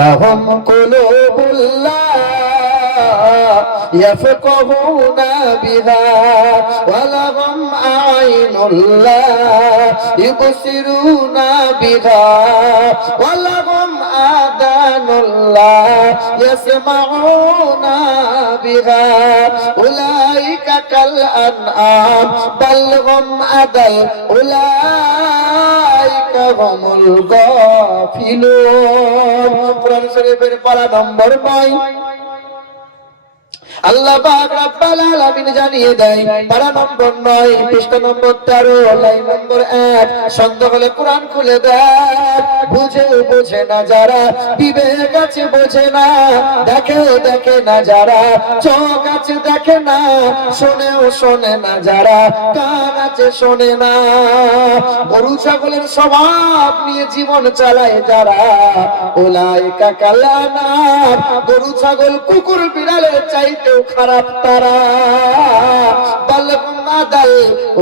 লাহুম কুলুবুল্লাহ ইয়াফকাহুনা বিহা ওয়া লাহুম আ'ইনুল্লাহ ইবসিরুনা বিহা ওয়া লাহুম আযানুল্লাহ ইয়াসমাউনা বিহা উলাইকা কাল আনআম বাল হুম আদাল উলাইকা হুমুল গাফিলুন। কোরআন শরীফের পারা নম্বর 9। আল্লাহ পাক রব্বুল আলামিন জানিয়ে দেয় পারা নম্বর 9 পৃষ্ঠা নম্বর 13 লাইন নম্বর 1। সন্দেহ হলে কোরআন খুলে দেখ। বুঝে না যারা, বিবেক আছে বোঝে না, দেখে না যারা, চোখ আছে দেখে না, শোনে না যারা, কান আছে শোনে না, গরু ছাগলের স্বভাব নিয়ে জীবন চালায় যারা, উলাইকা কাল আনআম, গরু ছাগল কুকুর বিড়ালের চাইতেও খারাপ তারা, বাল হুম আদাল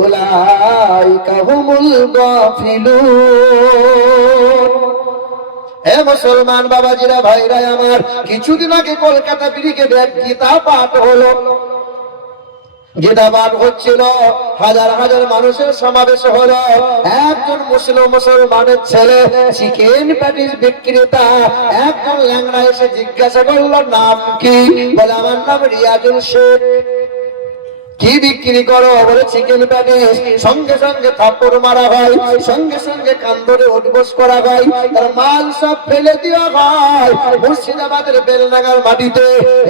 উলাইকা হুমুল গাফিলুন। হে মুসলমান বাবাজিরা, ভাইরা আমার, কিছুদিন আগে কলকাতা ব্রিগেডে এক গীতা পাঠ হলো। গীতা পাঠ হচ্ছিল, হাজার হাজার মানুষের সমাবেশ হলো। একজন মুসলমানের ছেলে চিকেন প্যাটিস বিক্রেতা একজন ল্যাংড়া এসে জিজ্ঞাসা করলো, নাম কি? বলে, আমার নাম রিয়াজুল শেখ। কি বিক্রি করো? বলে, চিকেন প্যাটিস। সঙ্গে সঙ্গে থাপ্পড় মারা হয়, সঙ্গে সঙ্গে কান ধরে উঠবোস করা হয়, তার মাল সব ফেলে দেওয়া হয়। মুর্শিদাবাদের বেলনাগার মাটিতে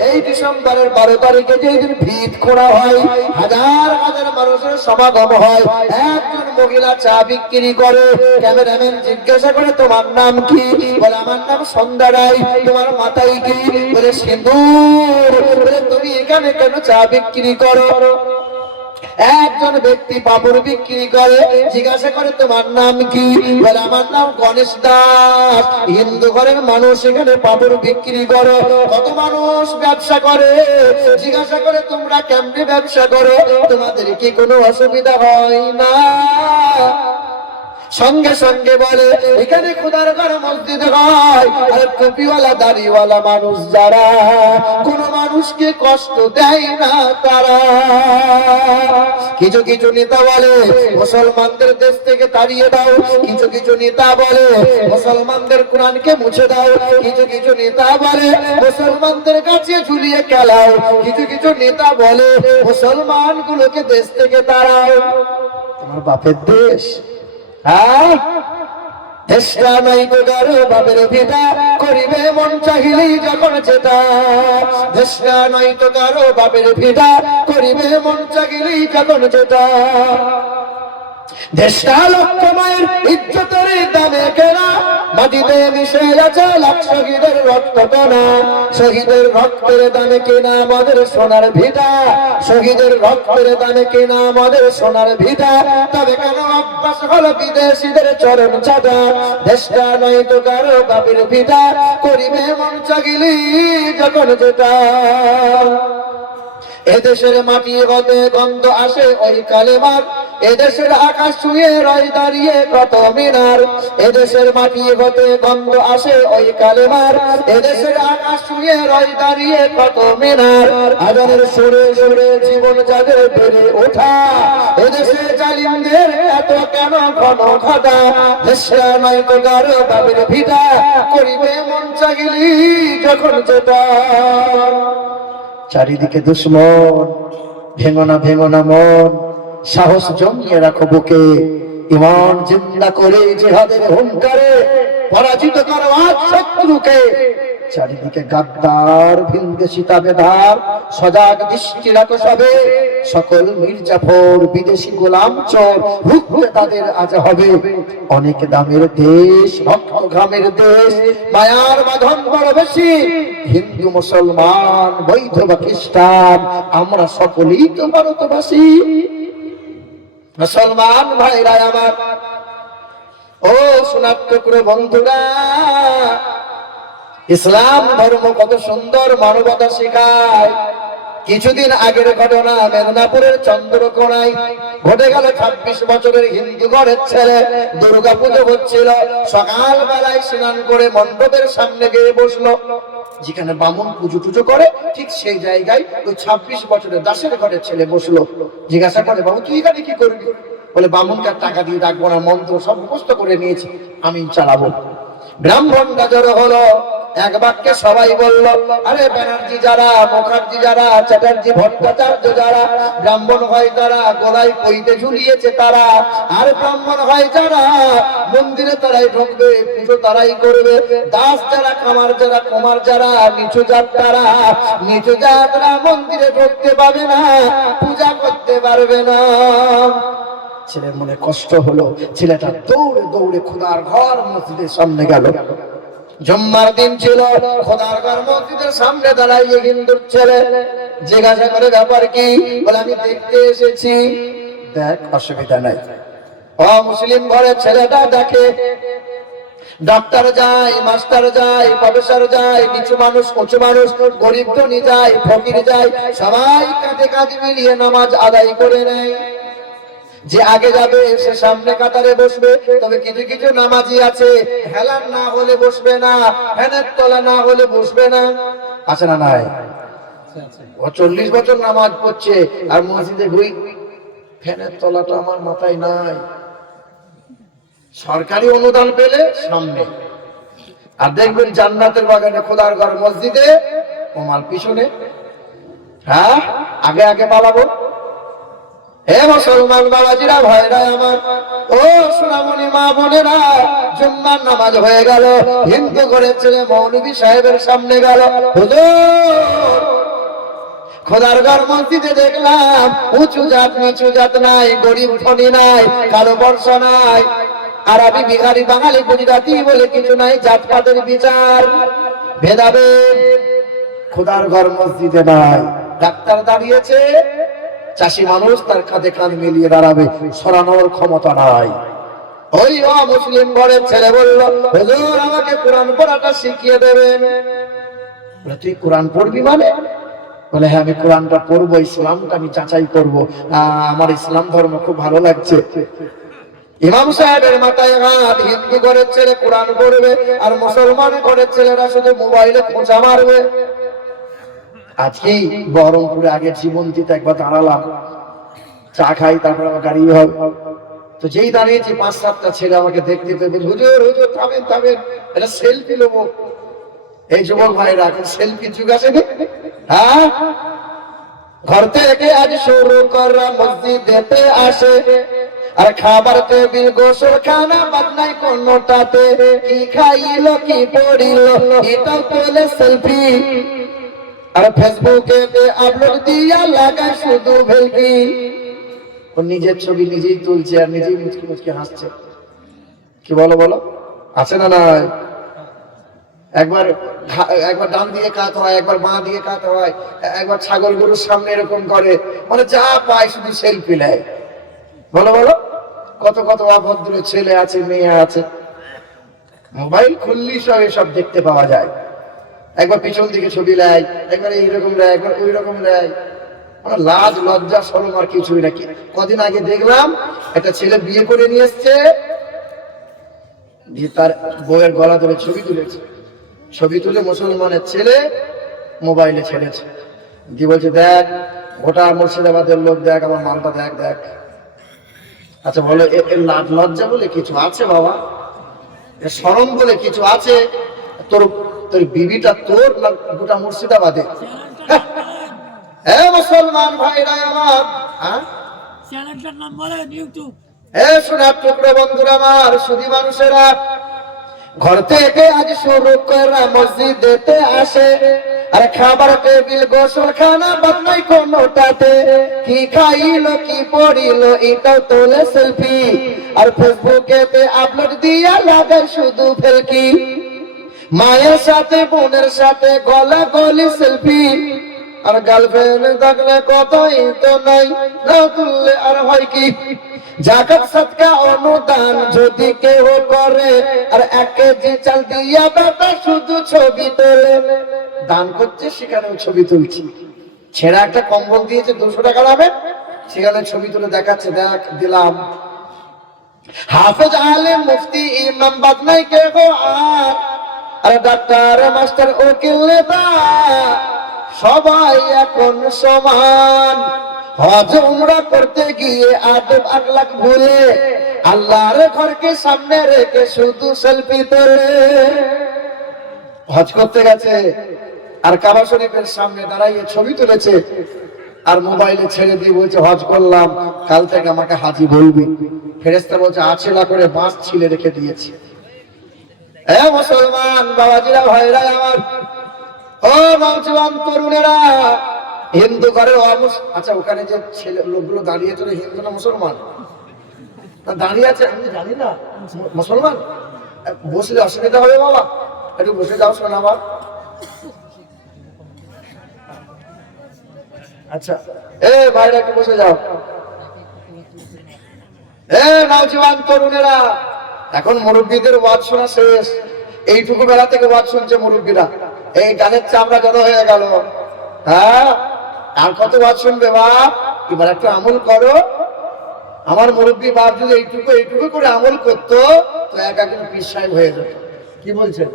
এই ডিসেম্বরের 12 তারিখে যেদিন ভিত খোঁড়া হয়, হাজার হাজার মানুষের সমাগম হয়। একজন মহিলা চা বিক্রি করে। ক্যামেরাম্যান জিজ্ঞাসা করে, তোমার নাম কি? বলে, আমার নাম সন্ধ্যা রায়। তোমার মাথায় কি? বলে, সিঁদুর। বলে, তুমি এখানে কেন চা বিক্রি করো? একজন ব্যক্তি পাপড় বিক্রি করে, জিজ্ঞাসা করে, তোমার নাম কি? বলে, আমার নাম গণেশ দাস। হিন্দু ঘরের মানুষ এখানে পাপড় বিক্রি করো, কত মানুষ ব্যবসা করে। জিজ্ঞাসা করে, তোমরা কেমনে ব্যবসা করো? তোমাদের কি কোনো অসুবিধা হয় না? সঙ্গে সঙ্গে বলে, এখানে খোদার ঘর মসজিদ হয়, আর টুপিওয়ালা দাড়িওয়ালা মানুষ যারা, কোন মানুষকে কষ্ট দেয় না তারা। কিছু কিছু নেতা বলে, মুসলমানদের দেশ থেকে তাড়িয়ে দাও। কিছু কিছু নেতা বলে, মুসলমানদের কোরআনকে মুছে দাও। কিছু কিছু নেতা বলে, মুসলমানদের কাছে ঝুলিয়ে খেলাও। কিছু কিছু নেতা বলে, মুসলমান গুলোকে দেশ থেকে তাড়াও। তোমার বাপের দেশ, দেশটা নাই তো কারো বাপের ভিটা, করিবে মন চাহিলেই যখন যেটা। দেশটা নাই তো কারো বাপের ভিটা, করিবে মন চাহিলেই যখন যেটা। দেশটা লক্ষ মায়ের ইজ্জতের দামে কেনা, মাটিতে মিশে আছে লাখ শহীদের রক্ত কেনা। শহীদের রক্তের দামে কেনা আমাদের সোনার ভিটা, শহীদের রক্তের দামে কেনা আমাদের সোনার ভিটা। তবে কেন অভ্যাস হলো বিদেশিদের চরণ চাটা? দেশটা নয় তো কারো বাপের ভিটা, করিবে মন চাগিলি যখন যেটা। এদেশের মাটি হতে গন্ধ আসে ওই কালেমার, এদেশের আকাশ ছুঁয়ে রয় দাঁড়িয়ে কত মিনার। এদেশের মাটি হতে গন্ধ আসে ওই কালেমার, এদেশের আকাশ ছুঁয়ে রয় দাঁড়িয়ে কত মিনার। আজানের সুরে সুরে জীবন যাদের বেড়ে ওঠা, এদেশে জালিমদের এত কেন ঘন ঘটা? দেশে নয় তো কারো বাপের ভিটা, করিবে মন চাগিলি যখন যেটা। চারিদিকে দুশ্মন, ভেঙো না মন, সাহস জমিয়ে রাখো বুকে। ঈমান জিন্দা করে জিহাদের হুঙ্কারে পরাজিত করো আজ শত্রুকে। চারিদিকে গাদ্দার ভিনদেশী তাবেদার, সজাগ দৃষ্টি রাখো সবে। সকল মির্জাফর বিদেশি গোলাম চোর, রুখতে তাদের আজ হবে। অনেক দামের দেশ, রক্ত ঘামের দেশ, মায়ার বাঁধন বড় বেশি। হিন্দু মুসলমান বৈধ বা খ্রিস্টান, আমরা সকলেই তো ভারতবাসী। মুসলমান ভাইরা আমার, ও সোনার টুকরো বন্ধুরা, ইসলাম ধর্ম কত সুন্দর মানবতা শেখায়। কিছুদিন আগের ঘটনা, মেদিনীপুরের চন্দ্রকোনায় ঘটে গেল। 26 বছরের হিন্দু ঘরের ছেলে, দুর্গা পুজো হচ্ছিল, সকাল বেলায় স্নান করে মণ্ডপের সামনে গিয়ে বসলো। যেখানে বামুন পুজো টুজো করে ঠিক সেই জায়গায় ওই 26 বছরের দাসের ঘরের ছেলে বসলো। জিজ্ঞাসা করে, বাবু তুই এখানে কি করবি? বলে, বামুনকে টাকা দিয়ে রাখবো না, মন্ত্র সব মুখস্থ করে নিয়েছি, আমি চালাবো। ব্রাহ্মণটা জড়ো হলো, এক বাক্যে সবাই বলল, আরে ব্যানার্জি যারা, মুখার্জি যারা, চ্যাটার্জি ভট্টাচার্য যারা, ব্রাহ্মণ হয় তারা, গলায় পইতে ঝুলিয়েছে তারা, আর ব্রাহ্মণ হয় যারা, মন্দিরে তারাই ঢুকবে, পুজো তারাই করবে। দাস যারা, কামার যারা, কুমার যারা, নিচু জাত তারা, নিচু জাতরা মন্দিরে ঢুকতে পাবে না, পূজা করতে পারবে না। ছেলের মনে কষ্ট হলো, ছেলেটা দৌড়ে দৌড়ে খোদার ঘর মসজিদের সামনে গেল। জুম্মার দিন ছিল, খোদার ঘর মসজিদের সামনে দাঁড়াইয়ে হিন্দুর ছেলে জিজ্ঞাসা করে, ব্যাপার কি? বলে, আমি দেখতে এসেছি। দেখ, অসুবিধা নাই। মুসলিম ঘরের ছেলেটা দেখে, ডাক্তার যায়, মাস্টার যায়, প্রফেসর যায়, নিচু মানুষ, উঁচু মানুষ, গরিব ধনী যায়, ফকির যায়, সবাই কাঁধে কাঁধ মিলিয়ে নামাজ আদায় করে নেয়। যে আগে যাবে সে সামনে কাতারে বসবে। তবে কিছু কিছু নামাজি আছে, হেলান না হলে বসবে না, ফ্যানের তলা না হলে বসবে না। আছে না নাই? ও 40 বছর নামাজ পড়ছে আর মসজিদে ঘুরি, ফ্যানের তলাটা আমার মাথায় নাই। সরকারি অনুদান পেলে সামনে, আর দেখবেন জান্নাতের বাগানে, খোদার ঘর মসজিদে, ওমার পিছনে। হ্যাঁ, আগে আগে পালাবো। হে মুসলমান বাবাজিরা, ভাইরা আমার, ও সোনামণি মা বোনেরা, জুম্মার নামাজ হয়ে গেল। হিন্দু ঘরের ছেলে মৌলভী সাহেবের সামনে গেল, হুজুর খোদার ঘর মসজিদে দেখলাম উঁচু জাত নিচু জাত নাই, গরিব ধনী নাই, কালো বর্ষা নাই, আরবি বিহারি বাঙালি গুজরাটি বলে কিছু নাই, জাতপাতের বিচার ভেদাভেদ খোদার ঘর মসজিদে নাই। ডাক্তার দাঁড়িয়েছে, চাষি মানুষ তার কাঁধে কাঁধ মিলিয়ে দাঁড়াবে, সরানোর ক্ষমতা নাই। ওই মুসলিম ঘরের ছেলে বলল, হুজুর আমাকে কোরআন পড়াটা শিখিয়ে দেবেন। তুই কোরআন পড়বি মানে? বলে, হ্যাঁ আমি কোরআনটা পড়বো, ইসলামটা আমি যাচাই করবো, আমার ইসলাম ধর্ম খুব ভালো লাগছে। ইমাম সাহেবের মাথায় হাত। হিন্দু ঘরের ছেলে কোরআন পড়বে আর মুসলমান ঘরের ছেলেরা শুধু মোবাইলে খোঁচা মারবে। আজকেই বহরমপুরে আগে জীবন্তীতে একবার দাঁড়ালাম, চা খাই, তারপর আমার গাড়ি হবে। তো যেই দাঁড়িয়েছি 5-7টা ছেলে আমাকে দেখতে পেয়ে বলছে, হুজুর হুজুর থামেন থামেন, এটা সেলফি নেবো। এই যুবক ভাইরা, এখন সেলফি যুগ আসেনি? হ্যাঁ, ঘর থেকে আজ শুরু করা মসজিদেতে আসে, আর খাবার টেবিল গোসল খানা বাদ নাই কোনোটাতে, কি খাইলো কি পড়িলো এটাও তোলে সেলফি, আর ফেসবুকে আপলোড দিয়া লাগায় শুধু ভেলকি। ও নিজের ছবি নিজেই তুলছে আর নিজেই মুচকি মুচকি হাসছে। কি বলো বলো, আছে না নাই? একবার ডান দিয়ে কাত হয়, একবার বাঁ দিয়ে কাত হয়, একবার ছাগল গরুর সামনে এরকম করে, মানে যা পায় শুধু সেলফি নেয়। বলো বলো, কত কত অভদ্র ছেলে আছে, মেয়ে আছে, মোবাইল খুললি সব এসব দেখতে পাওয়া যায়। একবার পিছন দিকে ছবি নেয়, একবার এইরকম নেয়, একবার ওই রকম নেয়। আমার লাজ লজ্জা শরম আর কিছুই নাকি। কদিন আগে দেখলাম একটা ছেলে বিয়ে করে নিয়ে এসছে, তার বউয়ের গলা ধরে ছবি তুলেছে, ছবি তুলে মুসলমানের ছেলে মোবাইলে ছেড়েছে, দিয়ে বলছে, দেখ গোটা মুর্শিদাবাদের লোক দেখ, আমার মালটা দেখ দেখ। আচ্ছা বলো, এর লাজ লজ্জা বলে কিছু আছে বাবা? এর শরম বলে কিছু আছে? তোর তোর বিবিটা তোর না গোটা মুর্শিদাবাদে? হ্যাঁ মুসলমান ভাইরা আমার, চ্যানেলটার নাম বলেন ইউটিউব। হ্যাঁ সোনার টুকরো বন্ধুরা আমার, সুধী মানুষেরা, ঘর থেকে আজ শুরু করে মসজিদেতে আসে, আর খাবার টেবিল গোসল খানা বাদ নাই কোনোটাতে, কি খাইলো কি পড়িলো এটাও তোলে সেলফি, আর ফেসবুকেতে আপলোড দিয়া লাগায় শুধু ফেলকি। মায়ের সাথে বোনের সাথে গলা গলি সেলফি, আর গার্লফ্রেন্ড থাকলে কথাই তো নাই, না তুললে আর হয় কি। জাকাত সাদকা অনুদান যদি কেউ করে, আর 1 কেজি চাল দিয়া বেটা শুধু ছবি তোলে। দান করছে সেখানেও ছবি তুলছি, ছেঁড়া একটা কম্বল দিয়েছে 200 টাকা দামে, সেখানে ছবি তুলে দেখাচ্ছে, দেখ দিলাম। হাফেজ আলেম মুফতি ইমাম বাদনাই কে গো আর ডাক্তার মাস্টার উকিল নেতা সবাই এখন সমান। হজ উমরা করতে গিয়ে আদব আখলাক ভুলে আল্লাহর ঘরকে সামনে রেখে শুধু সেলফি তোলে। হজ করতে গেছে আর কাবা শরীফের সামনে দাঁড়িয়ে ছবি তুলেছে, আর মোবাইলে ছেড়ে দিয়ে বলছে হজ করলাম, কাল থেকে আমাকে হাজি বলবি। ফেরেশতা বলছে আছেলা করে বাঁশ ছিলে রেখে দিয়েছি। এ মুসলমান বাবাজিরা ভাইরা আমার, ও নওজওয়ান তরুণেরা, হিন্দু ঘরে আচ্ছা ওখানে যে ছেলে লোকগুলো দাঁড়িয়ে আছে হিন্দু না মুসলমান? দাঁড়িয়ে আছে আমি জানি না, মুসলমান। বসলে অসুবিধা হবে বাবা, একটু বসে যাও শোনা বাবা। আচ্ছা এ ভাইরা একটু বসে যাও। এ নওজওয়ান তরুণেরা, এখন মুরব্বীদের ওয়াজ শোনা শেষ। এইটুকু বেলা থেকে ওয়াজ শুনছে মুরব্বীরা, এই গানের চামড়া জড়ো হয়ে গেল। হ্যাঁ, আর কত ওয়াজ শুনবে বাপ? এবার একটু আমল করো। আমার মুরব্বী বাপ যদি এইটুকু করে আমল করতো তো একদিন পীর সাহেব হয়ে যেত। কি বলছেন?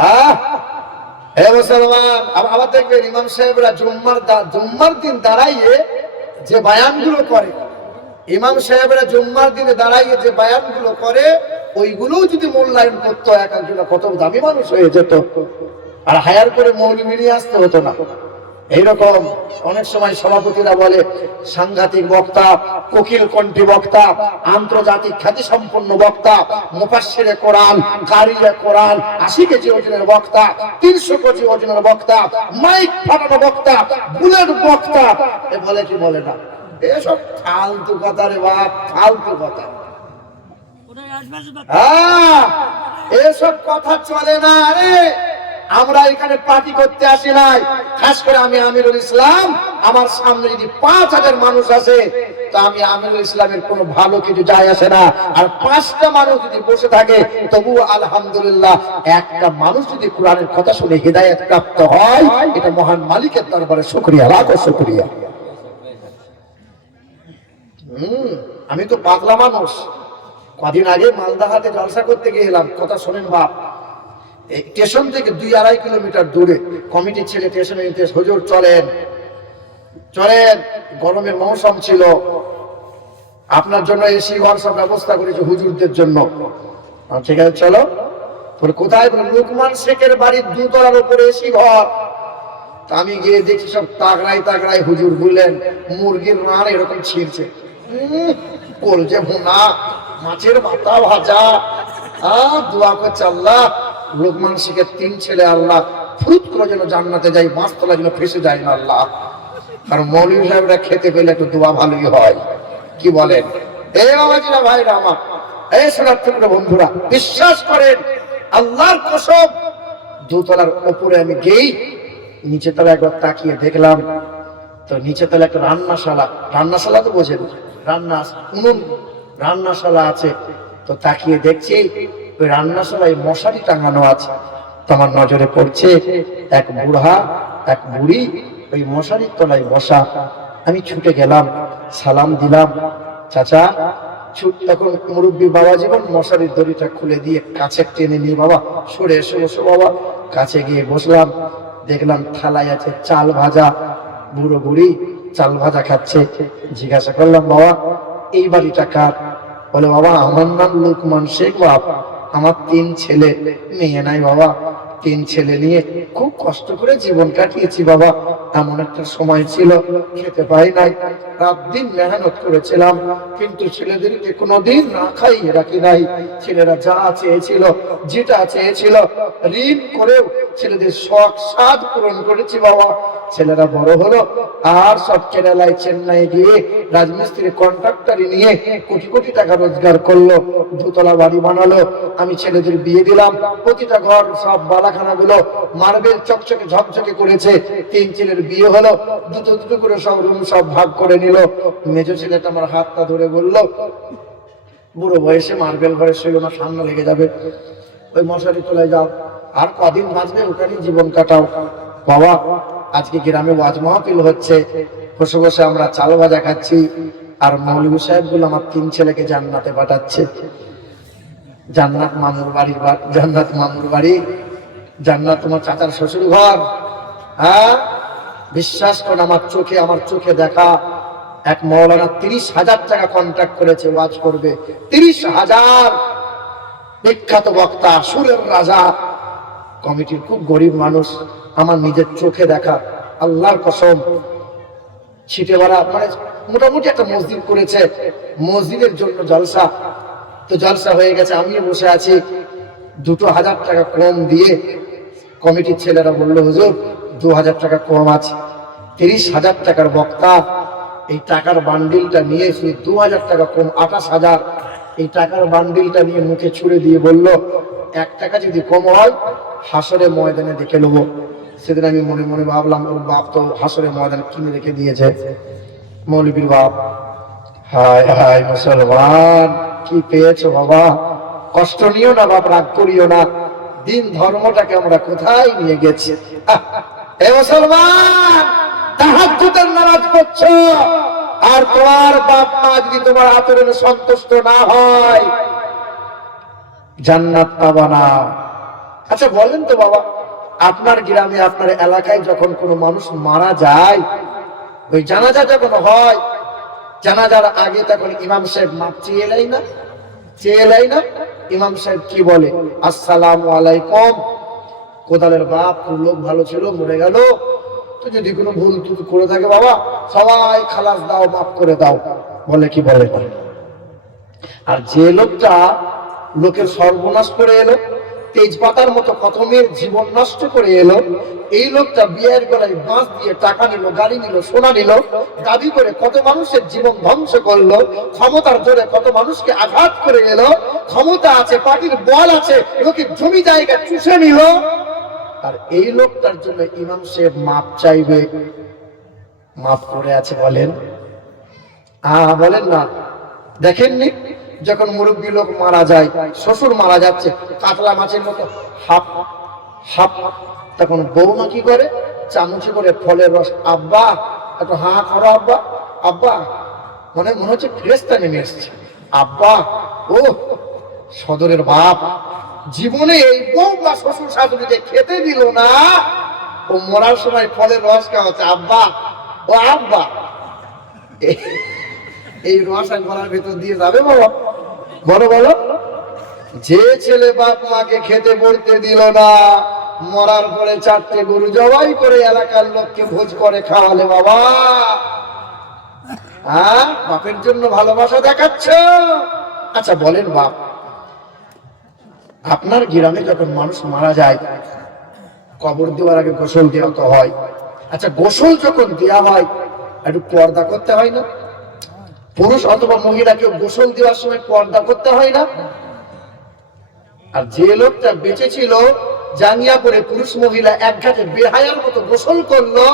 হ্যাঁ হে মুসলমান, আবার দেখবেন ইমাম সাহেবরা জুম্মার দিন দাঁড়াইয়ে যে বায়ানগুলো করে, ইমাম সাহেবরা জুম্মার দিনে দাঁড়াইয়ে যে বায়ানগুলো করে, ওইগুলোও যদি মূল্যায়ন করতো একজন কত দামি মানুষ হয়ে যেত। আর হায়ার করে মৌলবি নিয়ে আসতে হতো না। এইরকম অনেক সময় সভাপতিরা বলে সাংঘাতিক বক্তা, কোকিল কণ্ঠী বক্তা, আন্তর্জাতিক খ্যাতি সম্পন্ন বক্তা, মুফাসসিরে কোরআন, কারিয়ে কোরআন, 80 কেজি ওজনের বক্তা, 300 কেজি ওজনের বক্তা, মাইক ফাটানো বক্তা, বুলেট বক্তা, এ বলে কি বলে না? এসব ফালতু কথা রে বাপ, ফালতু কথা। এসব কথা চলে না। আরে আমরা এখানে পার্টি করতে আসি নাই। খাস করে আমি আমিরুল ইসলাম, আমার সামনে যদি 5000 মানুষ আসে তা আমি আমিরুল ইসলামের কোনো ভালো কিছু যায় আসে না। আর 5টা মানুষ যদি বসে থাকে তবু আলহামদুলিল্লাহ। একটা মানুষ যদি কোরআনের কথা শুনে হিদায়াত প্রাপ্ত হয়, এটা মহান মালিকের দরবারে শুকরিয়া, লাখো শুকরিয়া। আমি তো পাগলা মানুষ। কদিন আগে মালদাহাতে জলসা করতে গিয়েছিলাম, কথা শোনেন বাপ। স্টেশন থেকে 2-2.5 কিলোমিটার দূরে কমিটির ছেলে স্টেশনে হুজুর চলেন চলেন, গরমের মৌসুম ছিল, আপনার জন্য এসি ঘর সব ব্যবস্থা করেছে হুজুরদের জন্য। ঠিক আছে চলো। কোথায়? লোকমান শেখের বাড়ির 2 তলার উপরে এসি ঘর। আমি গিয়ে দেখি সব তাগড়াই হুজুর বললেন মুরগির রান এরকম ছিঁড়ছে, কলজে ভুনা, মাছের মাথা ভাজা। দোয়া করছে আল্লাহ লোকমান শেখের 3 ছেলে আল্লাহ ফুরুত করে যেন জান্নাতে যায়, মাছতলা যেন ফেসে যায় না আল্লাহ। আর মৌলভী সাহেবরা খেতে পেলে একটু দোয়া ভালোই হয়। কি বলেন? এই বাবাজিরা ভাইরা আমার, এই শোনার্থীরা বন্ধুরা, বিশ্বাস করেন আল্লাহর কসম, 2 তলার উপরে আমি গেই, নিচে তলা একবার তাকিয়ে দেখলাম তো নিচে তলা একটা রান্নাশালা তো বোঝেন, রান্নাশালা আছে। তো তাকিয়ে দেখছি ওই রান্নাশালায় মশারি টাঙানো আছে। তো আমার নজরে পড়ছে এক বুড়া এক বুড়ি ওই মশারির তলায় বসা। আমি ছুটে গেলাম, সালাম দিলাম, চাচা। তখন মুরব্বী বাবা জীবন মশারির দড়িটা খুলে দিয়ে কাছে টেনে নিয়ে, বাবা সরে এসো, বসো বাবা। কাছে গিয়ে বসলাম, দেখলাম থালায় আছে চাল ভাজা। বুড়ো বুড়ি চাল ভাজা খাচ্ছে। জিজ্ঞাসা করলাম বাবা এই বাড়িটা কার? বলে বাবা আমার নাম লোকমান শেখ বাপ, আমার 3 ছেলে, মেয়ে নাই বাবা। 3 ছেলে নিয়ে খুব কষ্ট করে জীবন কাটিয়েছি বাবা। এমন একটা সময় ছিল খেতে পাই নাই, রাত দিন মেহনত করেছিলাম, কিন্তু ছেলেদেরকে কোনোদিন না খাইয়ে রাখি নাই। ছেলেরা যা চেয়েছিল, যেটা চেয়েছিল, ঋণ করেও ছেলেদের শখ সাধ পূরণ করেছি বাবা। ছেলেরা বড় হলো আর সব কেরালায় চেন্নাই গিয়ে রাজমিস্ত্রি কন্ট্রাক্টরি নিয়ে কোটি কোটি টাকা রোজগার করলো, 2 তলা বাড়ি বানালো। আমি ছেলেদের বিয়ে দিলাম, প্রতিটা ঘর সব বালাখানা গুলো মার্বেল চকচকে ঝকঝকে করেছে। 3 ছেলের বিয়ে হলো, দুটো করে সব রুম সব ভাগ করে নিল। মেজো ছেলেটা আমার হাতটা ধরে বললো বুড়ো বয়সে মার্বেল ঘরে শুয়ে না, ঠান্ডা লেগে যাবে, ওই মশারি তোলায় যাও, আর কদিন বাঁচবে ওখানে জীবন কাটাও। বাবা আজকে গ্রামে ওয়াজ মাহফিল হচ্ছে, বসে বসে আমরা চাল ভাজা খাচ্ছি, আর মৌলভী সাহেব গুলো আমার 3 ছেলেকে জান্নাতে পাঠাচ্ছে। জান্নাত মামুর বাড়ি, জান্নাত মামুর বাড়ি, জান্নাত তোমার চাচার শ্বশুর ঘর। হ্যাঁ, বিশ্বাস করুন, আমার চোখে দেখা এক মৌলানা 30,000 টাকা কন্ট্রাক্ট করেছে, ওয়াজ করবে। 30,000, বিখ্যাত বক্তা, সুরের রাজা, কমিটির খুব গরিব মানুষ। আমার নিজের চোখে দেখা, আল্লাহর কসম। ছিটে ভরা মানে মোটামুটি একটা মসজিদ করেছে, মসজিদের জন্য জলসা। তো জলসা হয়ে গেছে, আমিও বসে আছি। 2,000 টাকা কম দিয়ে কমিটির ছেলেরা বললো, হুজুর 2,000 টাকা কম আছে। 30,000 টাকার বক্তা এই টাকার বান্ডিলটা নিয়ে, শুধু 2,000 টাকা কম 28,000, এই টাকার বান্ডিলটা নিয়ে মুখে ছুড়ে দিয়ে বলল, 1 টাকা যদি কম হয় হাসরে ময়দানে দেখে নেবো। সেদিন আমি মনে মনে ভাবলাম, ওর বাপ তো হাসরে ময়দানে কিনে রেখে দিয়েছে, মৌলবীর বাপ। হায় হায় মুসলমান, কি পেয়েছো বাবা? কষ্ট নিও না বাপ, রাগ করিও না। দিন ধর্মটাকে আমরা কোথায় নিয়ে গেছি। এ মুসলমান, তাহাজ্জুদের নামাজ পড়ছো, আর তোমার বাপ মা যদি তোমার আচরণে সন্তুষ্ট না হয়, জান্নাত পাবা না। আচ্ছা বলেন তো বাবা, আপনার গ্রামে, আপনার এলাকায় যখন কোনো মানুষ মারা যায়, ওই জানাজা যখন হয়, জানাজার আগে তখন ইমাম সাহেব মাপ চেয়ে এলাই না? ইমাম সাহেব কি বলে? আসসালামু আলাইকুম। কোদালের বাপ, লোক ভালো ছিল, মরে গেল, তো যদি কোনো ভুল টুল করে থাকে বাবা, সবাই খালাস দাও, মাফ করে দাও, বলে কি বলে না? আর যে লোকটা লোকের সর্বনাশ করে এলো, তেজপাতার মতো কত মেয়ের জীবন নষ্ট করে এলো, এই লোকটা বিয়ের গলায় বাঁশ দিয়ে টাকা নিল, গাড়ি নিল, সোনা নিল, দাবি করে কত মানুষের জীবন ধ্বংস করলো, ক্ষমতার জোরে কত মানুষকে আঘাত করে এলো, ক্ষমতা আছে, পার্টির বল আছে, লোকের জমি জায়গা চুষে নিল, আর এই লোকটার জন্য ইমাম সাহেব মাপ চাইবে? মাফ করে আছে বলেন? বলেন না। দেখেননি যখন মুরব্বী লোক মারা যায়, শ্বশুর মারা যাচ্ছে, কাতলা মাছের মতো হাফ হাফ, তখন বৌমা কি করে? চামচে করে ফলের রস, আব্বা একটু হা করো, আব্বা আব্বা, মনে হচ্ছে ফেরেশতা নেমে এসছে, আব্বা। ও সদরের বাপ জীবনে এই বৌমা শ্বশুর শাশুড়িকে খেতে দিল না, ও মরার সময় ফলের রস খাওয়াচ্ছে, আব্বা ও আব্বা। এই রস আর গলার ভেতর দিয়ে যাবে বাবা? বলো বলো। যে ছেলে বাপ মাকে খেতে পড়তে দিল না, মরার পরে 4টে গরু জবাই করে এলাকার লোককে ভোজ করে খাওয়ালে বাবা, বাপের জন্য ভালোবাসা দেখাচ্ছ? আচ্ছা বলেন বাপ, আপনার গ্রামে যখন মানুষ মারা যায়, কবর দেওয়ার আগে গোসল দেওয়া তো হয়। আচ্ছা গোসল যখন দেওয়া হয়, একটু পর্দা করতে হয় না? পুরুষ অথবা মহিলাকে গোসল দেওয়ার সময় পর্দা করতে হয় না? আর যে লোকটা বেঁচে ছিল, জাঙ্গিয়া পরে পুরুষ মহিলা এক ঘাটে বেহায়ার মতো গোসল করলো,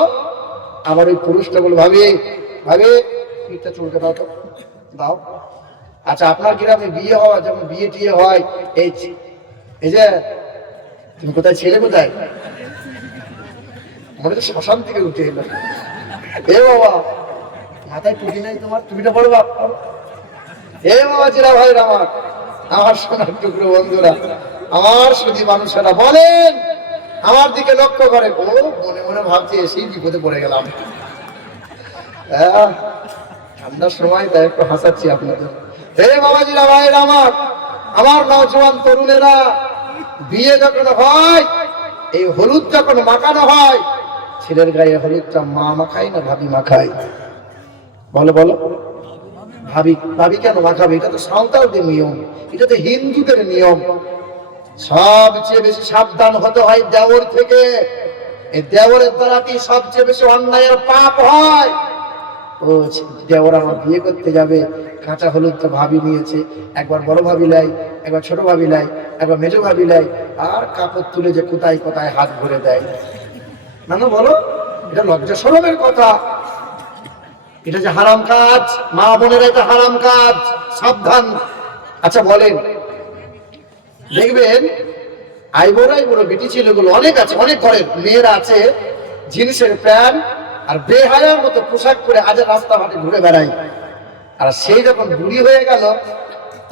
আবার ওই পুরুষটা বলল, ভাবি ভাবি পিঠটা চুলকে দাও তো, দাও। আচ্ছা আপনার গ্রামে বিয়ে হওয়া, যেমন বিয়ে টিয়ে হয়, এই যে তুমি কোথায়, ছেলে কোথায়? মনে তো শ্মশান থেকে উঠে এলো। এ বাবা, মাথায় টুপি নাই তোমার, টুপিটা পড়ো বাপ। এ বাবা জিরা ভাই আমার সোনার টুকরো বন্ধুরা, আমার শুধু মানুষেরা বলেন, আমার দিকে লক্ষ্য করে, ও মনে মনে ভাবছে এসেই বিপদে পড়ে গেলাম। ঠান্ডার সময় তাই একটু হাসাচ্ছি আপনাদের। হে বাবাজিরা ভাইয়ের আমার নওজোয়ান তরুণেরা, বিয়ে যখন হয়, এই হলুদ যখন মাখানো হয়, ছেলের গায়ে হলুদটা মা মাখায় না ভাবি মাখায়? বলো বলো। ভাবি কেন মাখাবে? এটা তো সাঁওতালদের নিয়ম, এটা তো হিন্দুদের নিয়ম। সবচেয়ে বেশি সাবধান হতে হয় দেওর থেকে। এই দেওরের দ্বারাতেই সবচেয়ে বেশি অন্যায়ের পাপ হয়। ও দেওর আমার বিয়ে করতে যাবে, কাঁচা হলুদ তো ভাবি নিয়েছে, একবার বড় ভাবি লাই, একবার ছোট ভাবি লাই, একবার মেজো ভাবি লাই, আর কাপড় তুলে যে কোথায় কোথায় হাত ভরে দেয়। না না বলো, এটা লজ্জা শরমের কথা, এটা যে হারাম কাজ, মা বোনেরা এটা হারাম কাজ, সাবধান। আচ্ছা বলেন, দেখবেন আইবুড়ো বিটি ছেলেগুলো অনেক আছে, অনেক ঘরের মেয়েরা আছে, জিন্সের প্যান্ট আর বেহায়ার মতো পোশাক পরে আজ রাস্তাঘাটে ঘুরে বেড়ায়। আর সেই যখন বুড়ি হয়ে গেল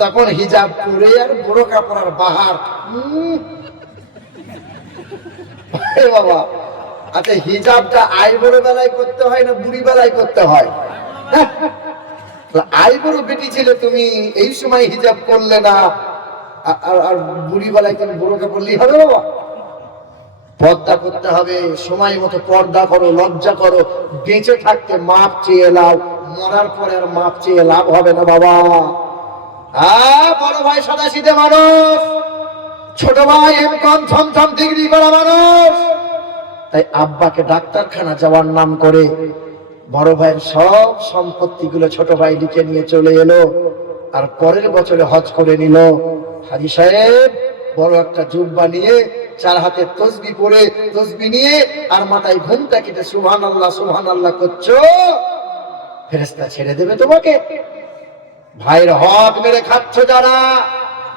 তখন হিজাব পরে আর বড় কাপড় আর বাহার। বাবা, আচ্ছা হিজাবটা আই বড় বেলায় করতে হয় না বুড়ি বেলায় করতে হয়? আই বড় বেটি ছেলে তুমি এই সময় হিজাব করলে না, আর বুড়ি বেলায় তুমি বোরকা পরলেই হবে? বাবা, পর্দা করতে হবে, সময় মতো পর্দা করো, লজ্জা করো। বেঁচে থাকতে মাপ চেয়ে লাও, মরার পরে আর মাপ চেয়ে লাভ হবে না বাবা। বড় ভাই সাদাশীতে মানুষ, ছোট ভাই এমকম থমথম ডিগ্রি করা মানুষ। তাই আব্বাকে ডাক্তারখানা যাওয়ার নাম করে বড় ভাইয়ের সব সম্পত্তি গুলো ছোট ভাই লিখে নিয়ে চলে এলো, আর পরের বছরে হজ করে নিল। হাজী সাহেব বড় একটা জুব্বা নিয়ে, 4 হাতে তসবি পরে, তসবি নিয়ে আর মাথায় ঘুমটা কেটে সুবহানাল্লাহ সুবহানাল্লাহ করছো। ফেরেশতা ছেড়ে দেবে তোমাকে? ভাইয়ের হক মেরে খাচ্ছ যারা,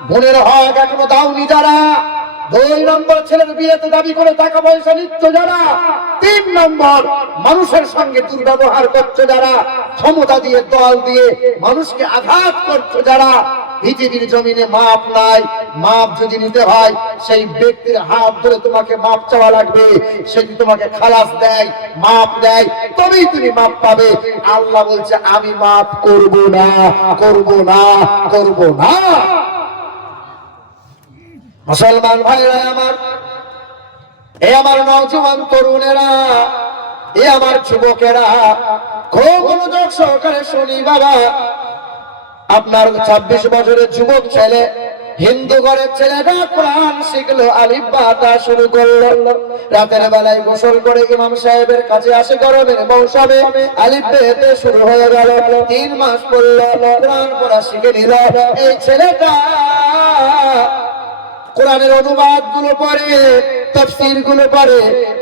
বোনের হক এখনো দাওনি যারা, 2 নম্বর ছেলের বিয়েতে দাবি করে টাকা পয়সা নিচ্ছ যারা, 3 নম্বর মানুষের সঙ্গে দুর্ব্যবহার করছো যারা, ক্ষমতা দিয়ে দল দিয়ে মানুষকে আঘাত করছো যারা, পৃথিবীর জমিনে মাপ নাই। মাপ যদি নিতে হয় সেই ব্যক্তির হাত ধরে তোমাকে মাপ চাওয়া লাগবে। সে যদি তোমাকে খালাস দেয়, মাপ দেয়, তবেই তুমি মাপ পাবে। আল্লাহ বলছে আমি মাপ করব না, করব না, করব না। মুসলমান ভাইরা আমার, এ আমার নওজোয়ান তরুণেরা, এ আমার যুবকেরা, খুব মনোযোগ সহকারে শুনি বাবা। আপনার 26 বছরের যুবক ছেলে, হিন্দু ঘরের ছেলেটা কোরআন শিখলো, আলিফ বা তা শুরু করলো। রাতের বেলায় গোসল করে ইমাম সাহেবের কাছে আসে, গরমের মৌসুমে আলিফ বে শুরু হয়ে গেল। 3 মাস পড়লো, কোরআন পড়া শিখে নিল। এই ছেলেটা কোরআনের অনুবাদ গুলো পড়ে, তাফসীর গুলো পড়ে।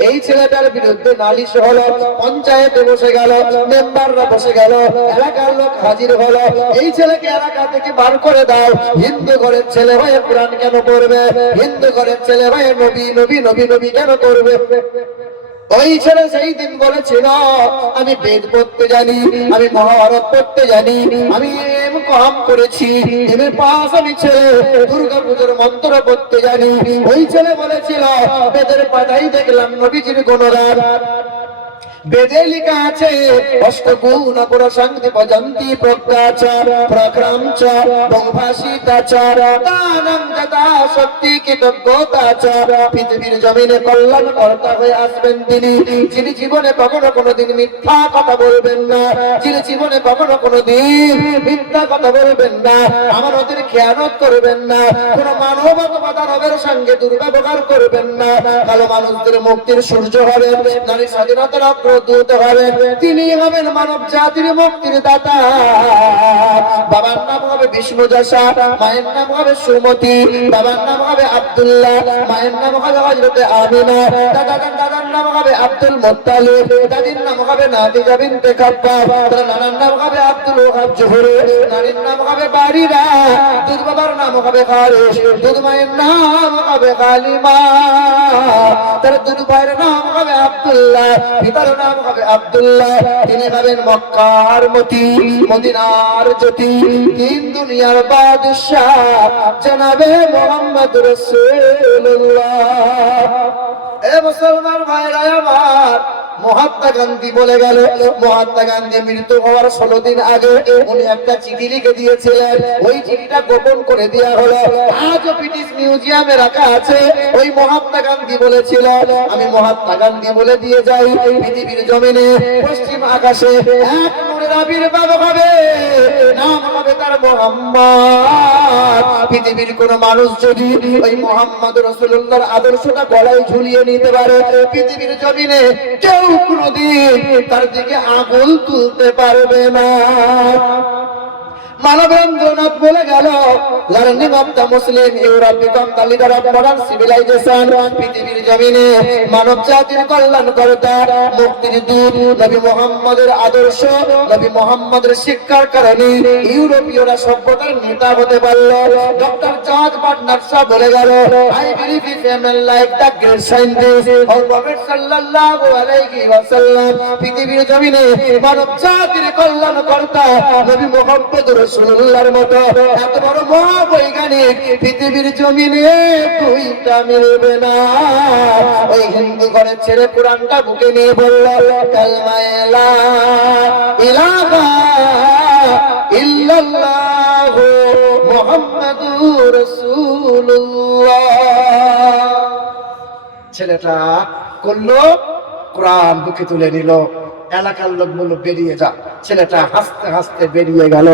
এই ছেলেটার বিরুদ্ধে নালিশ হলো, পঞ্চায়েতে বসে গেল, মেম্বাররা বসে গেল, এলাকার লোক হাজির হলো। এই ছেলেকে এলাকা থেকে বার করে দাও। হিন্দু ঘরের ছেলে হয়ে কোরআন কেন পড়বে? হিন্দু ঘরের ছেলে হয়ে নবী নবী নবী নবী কেন করবে? ওই ছেলে সেই দিন বলেছিল আমি বেদ পড়তে জানি, আমি মহাভারত পড়তে জানি, আমি কম করেছি, এমএ পাস আমি ছেলে, দুর্গা পুজোর মন্ত্র পড়তে জানি। ওই ছেলে বলেছিল বেদের পাতাই দেখলাম নবীজির গুণগান। বেদে লেখা আছে অষ্টগুণ প্রশান্তি ভজন্তি প্রজ্ঞাচ প্রক্রমচ বহুভাষিতাচ দানং যথা শক্তি কৃতজ্ঞতাচ। পৃথিবীর জমিনে কল্যাণ কর্তা হয়ে আসবেন তিনি, যিনি জীবনে কখনো কোনোদিন মিথ্যা কথা বলবেন না, যিনি জীবনে কখনো কোনোদিন মিথ্যা কথা বলবেন না, আমানতের খেয়ানত করবেন না, কোন মানবতা মানবের সঙ্গে দুর্ব্যবহার করবেন না। ভালো মানুষদের মুক্তির সূর্য হবেন, নারী স্বাধীনতার অগ্রদূত হবেন, তিনি হবেন মানব জাতির মুক্তির দাতা। বাবার নাম হবে বিষ্ণু যশা, মায়ের নাম হবে সুমতি, বাবার নাম হবে আব্দুল্লাহ, মায়ের নাম হবে হযরতে আমিনা, দাদার নাম হবে আব্দুল মুত্তালিব, দাদির নাম হবে নাদিজা বিনতে খাব্বাব, নানার নাম হবে আব্দুল ওহাব জোহরি, নানির নাম হবে বারিরা, দুধ বাবার নাম হবে হারিস, দুধ মায়ের নাম হবে কালিমা, তার দুধ ভাইয়ের নাম হবে আব্দুল্লাহ, পিতার নাম হবে আব্দুল্লাহ। তিনি হবেন মক্কার মতি, মদিনার জ্যোতি, তিন দুনিয়ার বাদশাহ জনাবে মুহাম্মদ রাসূলুল্লাহ। এ মুসলমান ভাইরা আমার, মহাত্মা গান্ধী বলে গেল, মহাত্মা গান্ধী মৃত্যু হওয়ার 16 দিন আগে উনি একটা চিঠি লিখে দিয়েছিলেন। ওই চিঠিটা গোপন করে দেওয়া হলো, আজও ব্রিটিশ মিউজিয়ামে রাখা আছে। ওই মহাত্মা গান্ধী বলেছিল আমি মহাত্মা গান্ধী বলে দিয়ে যাই, পৃথিবীর জমিনে পশ্চিম আকাশে এক নূরের আবির্ভাব হবে, নাম হবে তার মুহাম্মদ। পৃথিবীর কোন মানুষ যদি ওই মুহাম্মদ রাসূলুল্লাহর আদর্শটা গলায় ঝুলিয়ে নিতে পারে, পৃথিবীর জমিনে কেউ কোনদিন তার দিকে আঙুল তুলতে পারবে না। মানবেন্দ্রনাথ বলে গেল, learning of the Muslim Europe become the leader of modern civilization. পৃথিবীর জমিনে মানব জাতির কল্যাণকর্তা, মুক্তির দূত নবী মুহাম্মদের আদর্শ, নবী মুহাম্মদের শিক্ষার কারণে ইউরোপীয়রা সভ্যতার নেতা হতে পারল। ডক্টর জর্জ বার্নার্ড শা বলে গেল, I believe in a man like the great scientist or prophet সাল্লাল্লাহু আলাইহি ওয়াসাল্লাম। পৃথিবীর জমিনে মানব জাতির কল্যাণকর্তা নবী মুহাম্মদ রাসূলুল্লাহর মতো এত বড় মহাবৈজ্ঞানিক পৃথিবীর জমিনে দুইটা মিলবে না। ওই হিন্দু ঘরে ছেড়ে কোরআনটা বুকে নিয়ে বলল, কালমা লা ইলাহা ইল্লাল্লাহু মুহাম্মাদুর রাসূলুল্লাহ। ছেলেটা করলো, কোরআন বুকে তুলে নিল। এলাকার লোক বলল, বেরিয়ে যা। ছেলেটা হাসতে হাসতে বেরিয়ে গেল।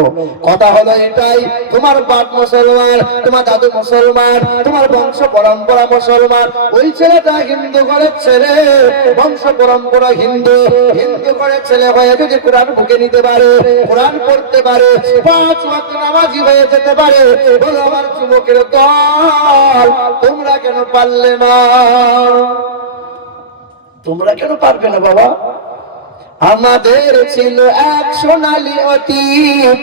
কথা হলো এটাই, তোমার বাপ মুসলমান, তোমার দাদু মুসলমান, তোমার বংশ পরম্পরা মুসলমান। ওই ছেলেটা হিন্দু ঘরের ছেলে, বংশ পরম্পরা হিন্দু, হিন্দু ঘরের ছেলে হয়ে যদি কোরআন বুকে নিতে পারে, কোরআন পড়তে পারে, 5 ওয়াক্ত নামাজি হয়ে যেতে পারে, বলো আমার যুবকের দল, তোমরা কেন পারলে না? তোমরা কেন পারবে না বাবা? আমাদের ছিল এক সোনালী অতীত,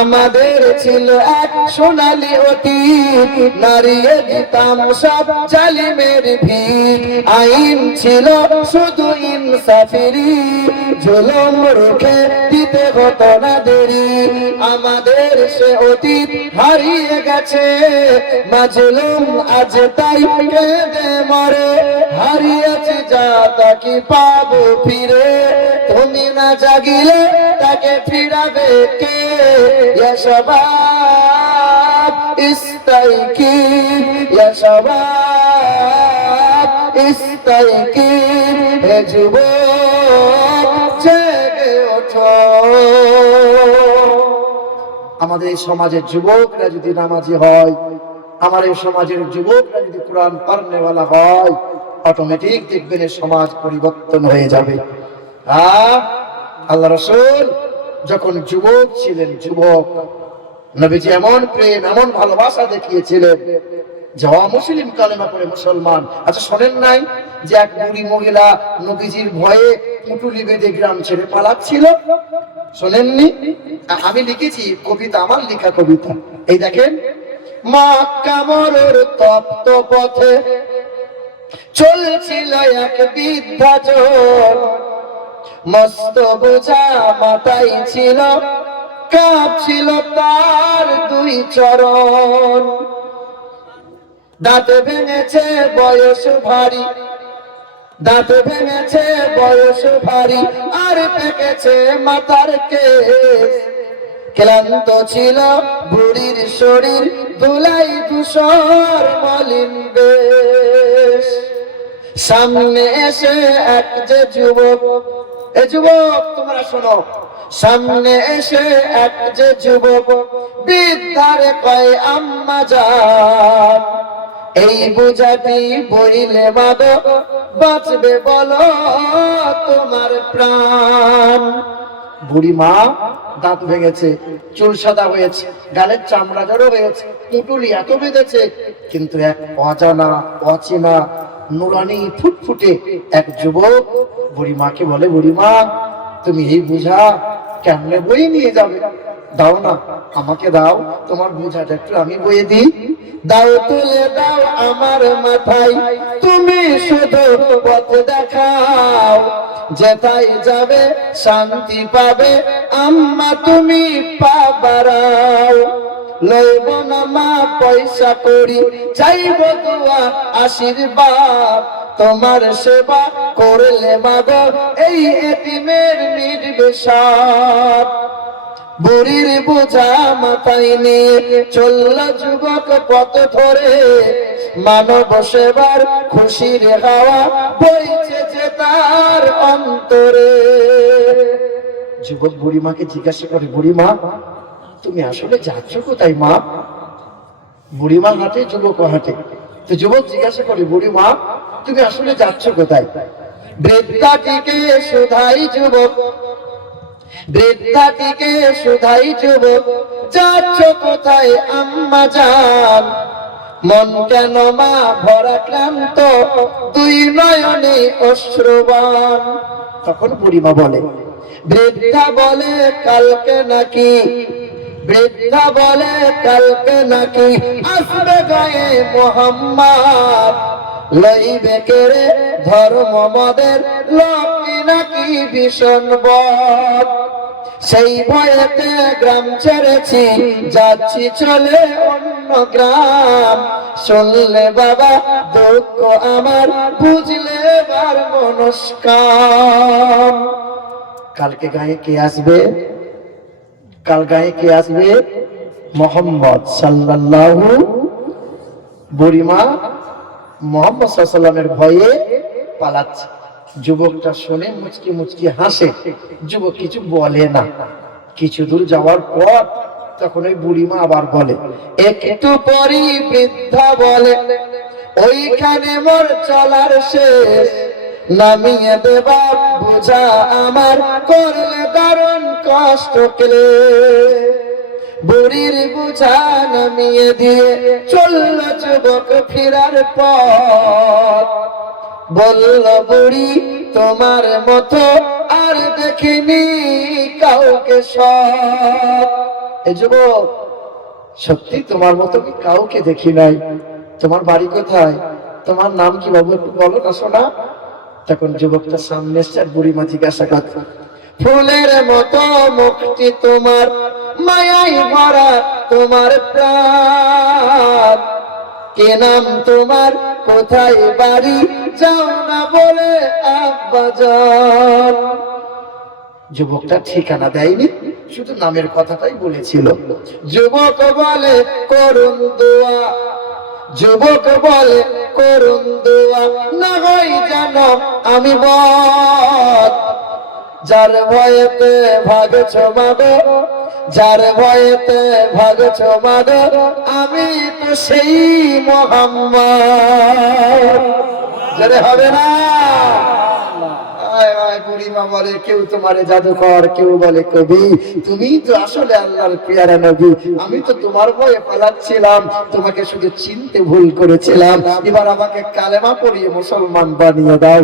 আমাদের ছিল এক সোনালী অতীত, নারিয়ে দিতাম সব জালিমের ভিড়, আইন ছিল শুধু ইনসাফেরই, জুলুম রুখে দিতে হতো না দেরি। আমাদের সে অতীত হারিয়ে গেছে, মাজলুম আজ তাই কেঁদে মরে, হারিয়েছি যা তাকে পাবো ফিরে, তুমি না জাগিলে তাকে ফিরাবে কে? ইয়া শাবাব ইস্তাইকি, ইয়া শাবাব ইস্তাইকি, হে যুবক জেগে ওঠো। আমাদের এই সমাজের যুবকরা যদি নামাজি হয়, আমার এই সমাজের যুবকরা যদি কোরআন পড়নেওয়ালা হয়, অটোমেটিক দেখবেন এই সমাজ পরিবর্তন হয়ে যাবে। আল্লাহ রাসূল যখন যুবক ছিলেন, যুবক নবীজি এমন প্রেম, এমন ভালোবাসা দেখিয়েছিলেন, যাওয়া মুসলিম কালেমা পড়ে মুসলমান। আচ্ছা শোনেন নাই যে এক বুড়ি মহিলা নবীজির ভয়ে পুটুলি বেঁধে গ্রাম ছেড়ে পালাচ্ছিল? শোনেননি? আমি লিখেছি কবিতা, আমার লেখা কবিতা। এই দেখেন, মক্কা মরুর তপ্ত পথে চলছিল এক বৃদ্ধাজন, মস্ত বোঝা মাথায় ছিল, কাঁপছিল তার 2 চরণ, দাঁত ভেঙেছে বয়স ভারী, দাঁত ভেঙেছে বয়স ভারী, আর পেকেছে মাথার কেশ, ক্লান্ত ছিল বুড়ির শরীর, ধুলাই ধূসর মলিন বেশ। সামনে এসে এক যে যুবক, এ যুবক তোমরা শোনো, সামনে এসে এক যে যুবক বৃদ্ধারে কয়, আম্মা যান, এই বোঝাটি বইলে মাদক, বাঁচবে বলো তোমার প্রাণ। বুড়ি মা দাঁত ভেঙেছে, চুল সাদা হয়েছে, গালের চামড়া জড়ো হয়েছে, পুটুলি এত বেঁধেছে, কিন্তু এক অজানা অচেনা নুরানি ফুটফুটে এক যুবক বুড়ি মাকে বলে, বুড়ি মা তুমি এই বোঝা কেমনে বয়ে নিয়ে যাবে? দাও না, আমাকে দাও, তোমার বোঝাটা একটু আমি বয়ে দিই। দাও, তুলে দাও আমার মাথায়, তুমি শুধু পথ দেখাও, যেথায় যাবে শান্তি পাবে, আম্মা তুমি পা বাড়াও। লইব না মা পয়সা করি, চাইব দোয়া আশীর্বাদ, তোমার সেবা করলে মাগো এই এতিমের মিটবে সব। বুড়ির বোঝা মাথায় নিয়ে চলল যুবক পথ ধরে, মানব সেবার খুশির হাওয়া বইছে যে তার অন্তরে। যুবক বুড়িমাকে জিজ্ঞাসা করে, বুড়িমা তুমি আসলে যাচ্ছ কোথায় মা? বুড়িমা হাঁটে, যুবক হাঁটে। তো যুবক জিজ্ঞাসা করে, বুড়িমা তুমি আসলে যাচ্ছ কোথায়? বৃদ্ধাটিকে শুধাই যুবক, বৃদ্ধাটিকে শুধাই যুবক, যাচ্ছ কোথায় আম্মা জান? মন কেন মা ভরা ক্লান্ত, দুই নয়নে অশ্রুবাণ। তখন বুড়িমা বলে, বৃদ্ধা বলে কালকে নাকি, বৃদ্ধা বলে কালকে নাকি আসবে গায়ে মোহাম্মদ, লইবে কেড়ে ধর্ম মদের লোকটি নাকি ভীষণ বদ। সেই ভয়েতে গ্রাম ছেড়েছি, যাচ্ছি চলে অন্য গ্রাম। শুনলে বাবা দুঃখ আমার, বুঝলে এবার মনস্কাম। কালকে গায়ে কে আসবে? কাল গায়ে কে আসবে? মোহাম্মদ সাল্লাল্লাহু। বুড়িমা মোহাম্মদ সাল্লাল্লাহু আলাইহি ওয়াসাল্লামের ভয়ে পালাচ্ছে। যুবকটা শুনে মুচকি মুচকি হাসে, যুবক কিছু বলে না। কিছু দূর যাওয়ার পর তখন ওই বুড়িমা আবার বলে, একটু পরই বৃদ্ধা বলে, ওইখানে মোর চলার শেষ, নামিয়ে দেবা বোঝা আমার, করলে দারুণ কষ্ট ক্লেশ। বুড়ির বোঝা নামিয়ে দিয়ে চলল যুবক ফিরার পথ। বলল বুড়ি, তোমার মতো আর দেখিনি কাউকে সৎ। এ যুবক, সত্যি তোমার মতো কি কাউকে দেখি নাই। তোমার বাড়ি কোথায়? তোমার নাম কি বাবু, একটু বলো না শোনা। তখন যুবকটা সামনে এসে বুড়িমা জিজ্ঞাসা করছে, ফুলের মতো মুখটি তোমার, মায়াই ভরা তোমার প্রাণ, কে নাম তোমার, কোথায় বাড়ি, যাও না বলে আব্বাজান। যুবকটা ঠিকানা দেয়নি, শুধু নামের কথাটাই বলেছিল। যুবক বলে করুন দোয়া, যুবক বলে করুন দোয়া, না হয় জানো আমি বদ। যার ভয়েতে ভাগছ মাগো, যার ভয়েতে ভাগছ মাগো, আমি তো সেই মোহাম্মদ। যারে হবে না। বুড়িমা বলে, কেউ তোমারে জাদুকর, কেউ বলে কবি, তুমি তো আসলে আল্লাহর পেয়ারা নবী। আমি তো তোমার ভয়ে পালাচ্ছিলাম, তোমাকে শুধু চিনতে ভুল করেছিলাম। এবার আমাকে কালেমা পড়িয়ে মুসলমান বানিয়ে দাও।